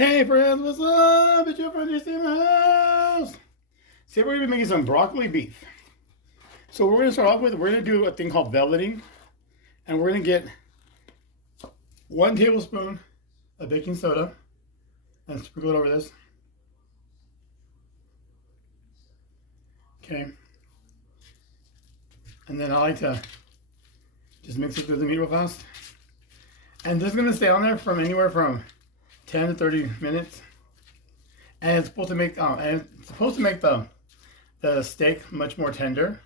Hey friends, what's up? It's your friend JC in the house. Today we're going to be making some broccoli beef. So what we're going to start off with, we're going to do a thing called velveting. And we're going to get 1 tablespoon of baking soda and sprinkle it over this. Okay. And then I like to just mix it through the meat real fast. And this is going to stay on there from anywhere from 10 to 30 minutes, and it's supposed to make the steak much more tender.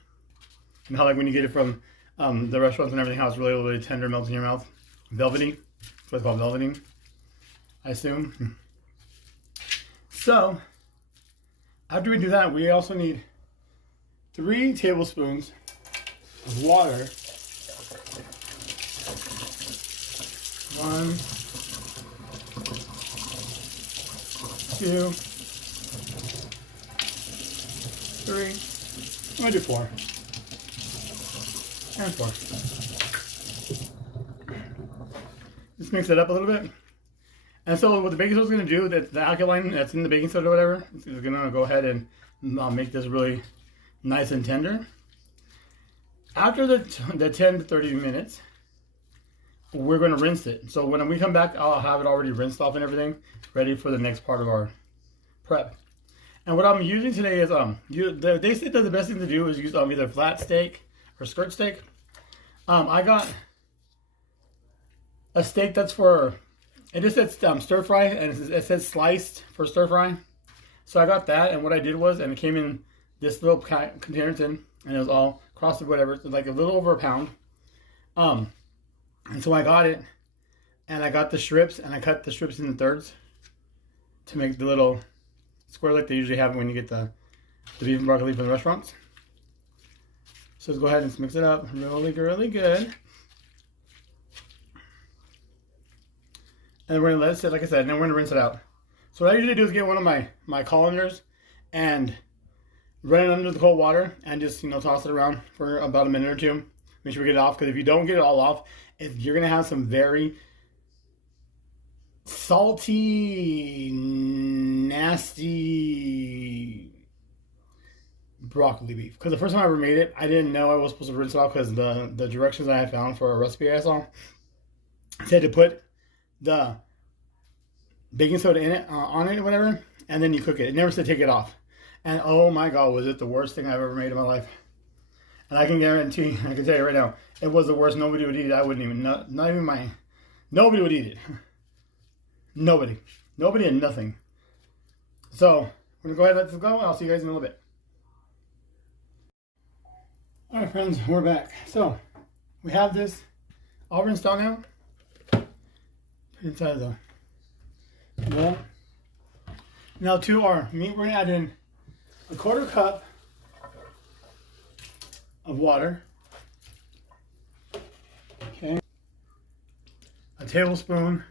You know, like when you get it from the restaurants and everything, how it's really tender, melts in your mouth. Velvety, that's what it's called, velveting, I assume. So after we do that, we also need 3 tablespoons of water. 1, 2, 3, I'm going to do 4, and 4. Just mix it up a little bit. And so what the baking soda is going to do, that the alkaline that's in the baking soda or whatever, is going to go ahead and make this really nice and tender. After the 10 to 30 minutes, we're going to rinse it. So when we come back, I'll have it already rinsed off and everything, ready for the next part of our prep. And what I'm using today is they said that the best thing to do is use either flat steak or skirt steak. I got a steak that's for, it just says stir fry, and it says sliced for stir fry. So I got that, and what I did was, and it came in this little container tin, and it was all crossed whatever, like a little over a pound. And so I got it, and I got the strips, and I cut the strips into thirds to make the little square like they usually have when you get the beef and broccoli from the restaurants. So let's go ahead and mix it up really good. And we're going to let it sit, like I said, and then we're going to rinse it out. So what I usually do is get one of my colanders and run it under the cold water and just, toss it around for about a minute or two. Make sure we get it off, because if you don't get it all off, you're going to have some very salty, nasty broccoli beef. Because the first time I ever made it, I didn't know I was supposed to rinse it off, because the directions I had found for a recipe I saw said to put the baking soda in it, on it or whatever, and then you cook it. It never said take it off. And oh my God, was it the worst thing I've ever made in my life. And I can guarantee, I can tell you right now, it was the worst. Nobody would eat it. I wouldn't even, not even nobody would eat it. Nobody and nothing. So, we're going to go ahead and let this go. I'll see you guys in a little bit. Alright friends, we're back. So, we have this all rinsed out now. Put it inside the bowl. Now to our meat, we're going to add in a 1/4 cup of water. Okay. A tablespoon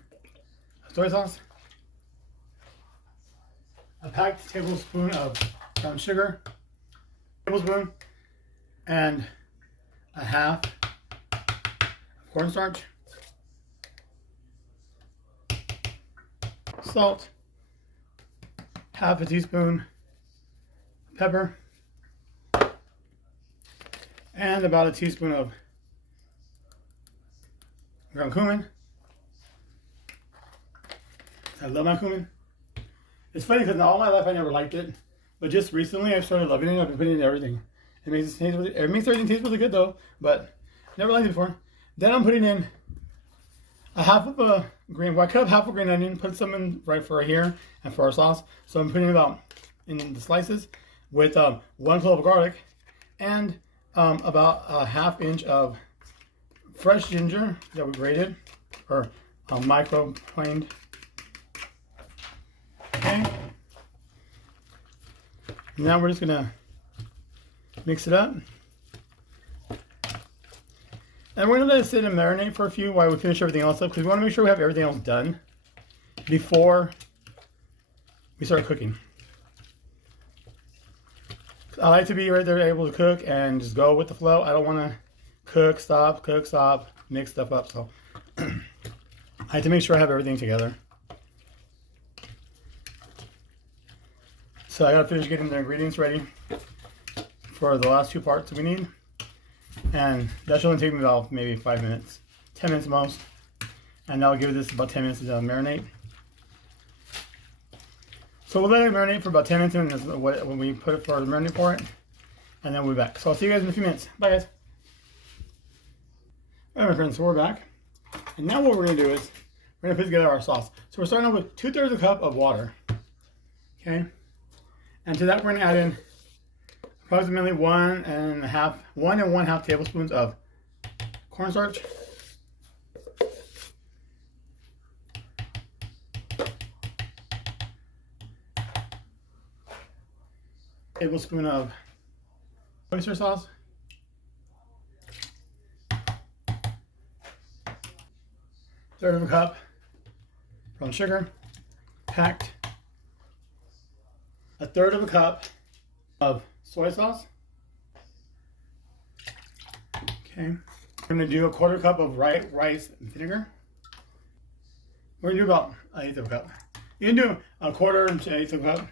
of soy sauce. A packed tablespoon of brown sugar. Tablespoon. And a half of cornstarch. Salt. Half a teaspoon pepper. And about a teaspoon of ground cumin. I love my cumin. It's funny because all my life I never liked it, but just recently I've started loving it. I've been putting it in everything. It makes everything taste really good though, but never liked it before. Then I'm putting in a half of a green, well, I cut up half a green onion, put some in right here and for our sauce. So I'm putting about in the slices with 1 clove of garlic and about a ½ inch of fresh ginger that we grated, or microplaned. Okay. Now we're just gonna mix it up, and we're gonna let it sit and marinate for a few while we finish everything else up, because we want to make sure we have everything else done before we start cooking. I like to be right there able to cook and just go with the flow. I don't want to cook, stop, mix stuff up. So I have to make sure I have everything together. So I gotta finish getting the ingredients ready for the last two parts that we need. And that should only take me about maybe 5 minutes, 10 minutes most. And I'll give this about 10 minutes to marinate. So we'll let it marinate for about 10 minutes and when we put it for the marinade for it. And then we'll be back. So I'll see you guys in a few minutes. Bye guys. Alright my friends, so we're back. And now what we're gonna do is we're gonna put together our sauce. So we're starting off with 2/3 a cup of water. Okay? And to that we're gonna add in approximately 1 1/2 tablespoons of cornstarch. Tablespoon of oyster sauce. Third of a cup brown sugar, packed. A third of a cup of soy sauce. Okay. I'm gonna do a 1/4 cup of rice vinegar. We're gonna do about 1/8 of a cup. You can do a 1/4 to 1/8 of a cup.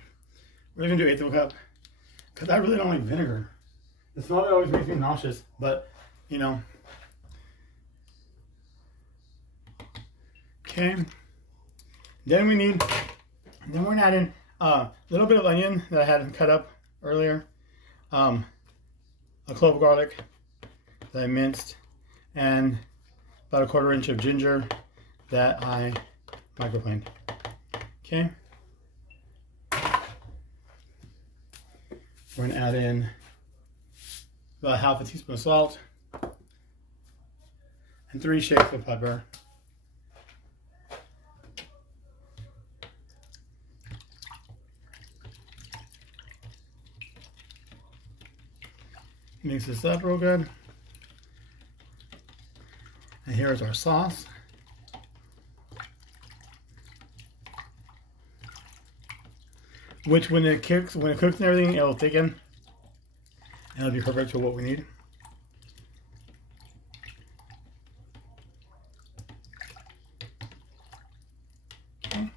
We're gonna do 1/8 of a cup because I really don't like vinegar. The smell of it always makes me nauseous, but you know. Okay. Then we're gonna add in a little bit of onion that I had cut up earlier, a clove of garlic that I minced, and about a 1/4 inch of ginger that I microplaned. Okay. We're gonna add in about 1/2 teaspoon of salt and 3 shakes of pepper. Mix this up real good. And here's our sauce. Which when it cooks and everything, it'll thicken. And it'll be perfect for what we need. Okay.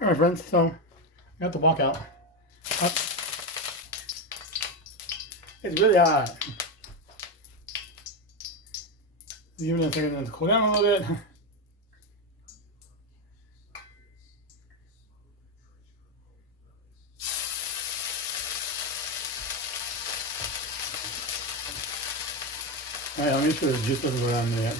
Alright friends, so I got the walk out. It's really hot. Give it a second to cool down a little bit. Alright, I'll make sure the juice doesn't go down there yet.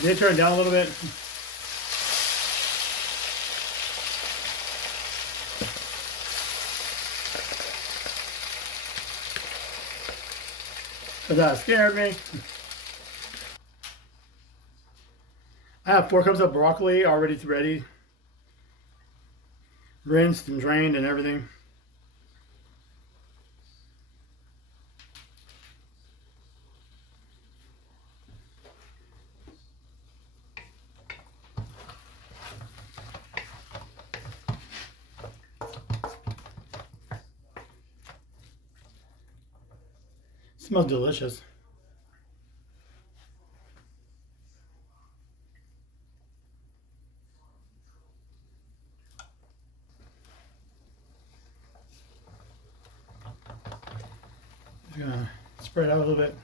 Did it turn down a little bit? So that scared me. I have 4 cups of broccoli already ready. Rinsed and drained and everything. Smells delicious. Just gonna spread it out a little bit.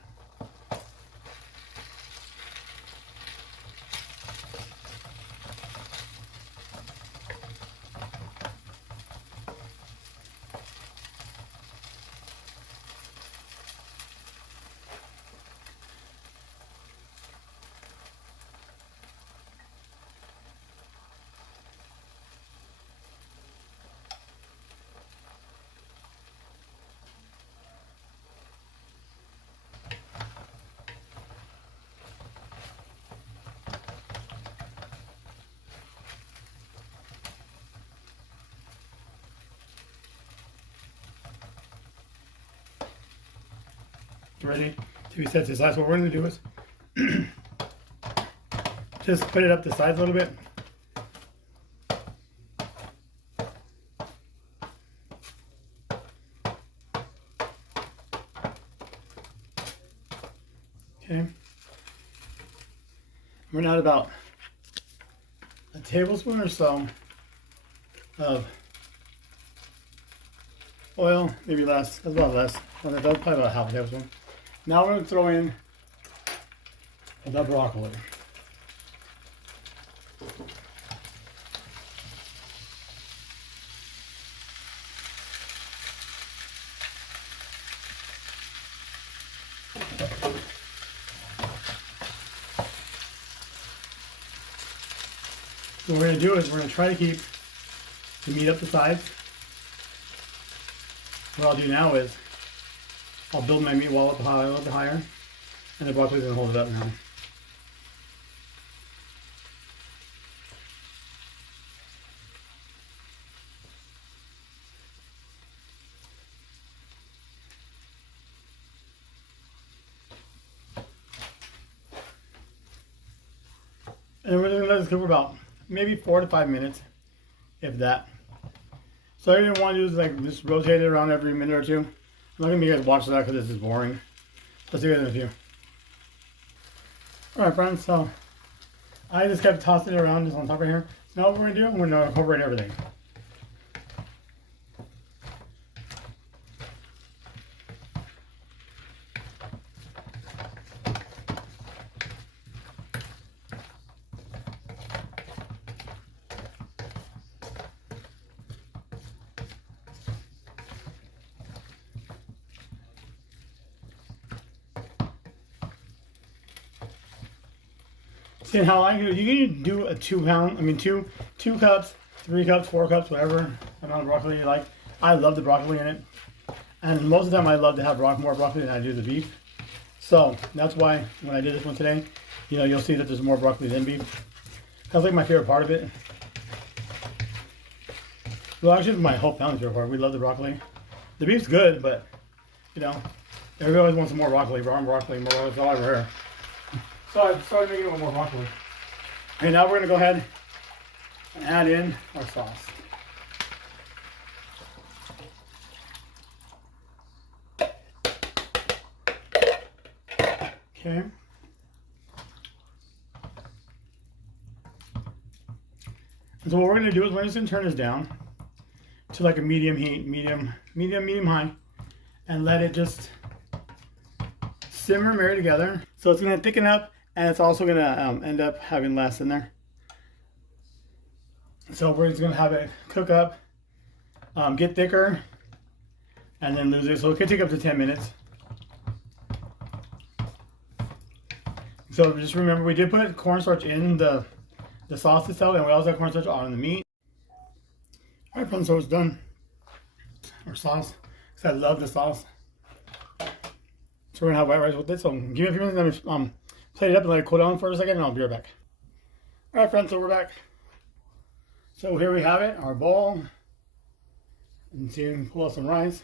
Ready to be set to the sides. What we're going to do is just put it up the sides a little bit. Okay. We're gonna add about a tablespoon or so of oil, maybe less. That's about less. That's probably about half a tablespoon. Now we're gonna throw in the broccoli. So what we're going to do is we're going to try to keep the meat up the sides. What I'll do now is I'll build my meat wall up high, a little bit higher, and the broccoli's going to hold it up now. And we're going to let this cook for about maybe 4 to 5 minutes, if that. So I didn't want to do is like just rotate it around every minute or two. I'm not going to make you guys watch that because this is boring. Let's do it in a few. Alright friends, so I just kept tossing it around just on top right here. So now what we're going to do, we're going to incorporate everything. See how you can do a 2 pound, I mean two cups, 3 cups, 4 cups, whatever amount of broccoli you like. I love the broccoli in it, and most of the time I love to have more broccoli than I do the beef. So that's why when I did this one today, you know, you'll see that there's more broccoli than beef. That's like my favorite part of it. Well, actually, my whole family's favorite part. We love the broccoli. The beef's good, but you know, everybody always wants more broccoli, more broccoli. That's all I ever hear. So I started making a little more broccoli. Okay, now we're going to go ahead and add in our sauce. Okay. And so what we're going to do is we're just going to turn this down to like a medium heat, medium high, and let it just simmer, marry together. So it's going to thicken up, and it's also going to end up having less in there. So we're just going to have it cook up, get thicker, and then lose it. So it could take up to 10 minutes. So just remember, we did put cornstarch in the sauce itself, and we also have cornstarch on the meat. All right, friends, so it's done. Our sauce, because I love the sauce. So we're gonna have white rice with it. So give me a few minutes, let me plate it up and let it cool down for a second, and I'll be right back. All right, friends, so we're back. So here we have it, our bowl. And see, you can pull out some rice.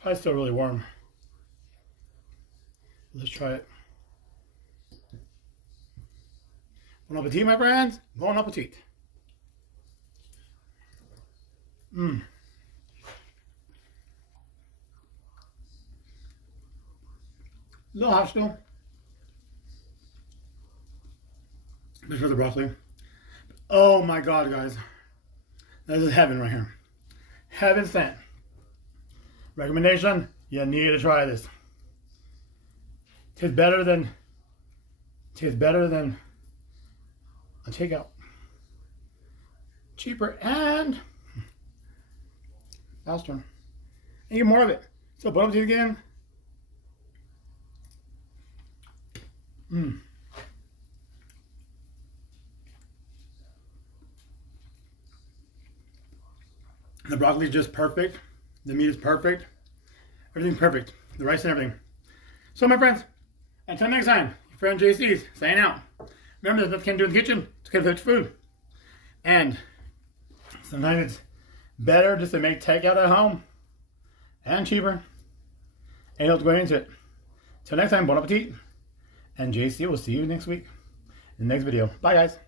Probably still really warm. Let's try it. Bon appetit, my friends. Bon appetit. Mmm. A little hot still. Just for the broccoli. Oh my god, guys. This is heaven right here. Heaven sent. Recommendation, you need to try this. Tastes better than a takeout. Cheaper and faster. And you get more of it. So bon appetit again. Mmm. The broccoli is just perfect. The meat is perfect. Everything's perfect. The rice and everything. So my friends, until next time, your friend JC's saying out. Remember, there's nothing you can do in the kitchen. It's good for food. And sometimes it's better just to make takeout at home. And cheaper. And you don't have to go into it. Till next time, bon appetit. And JC will see you next week in the next video. Bye, guys.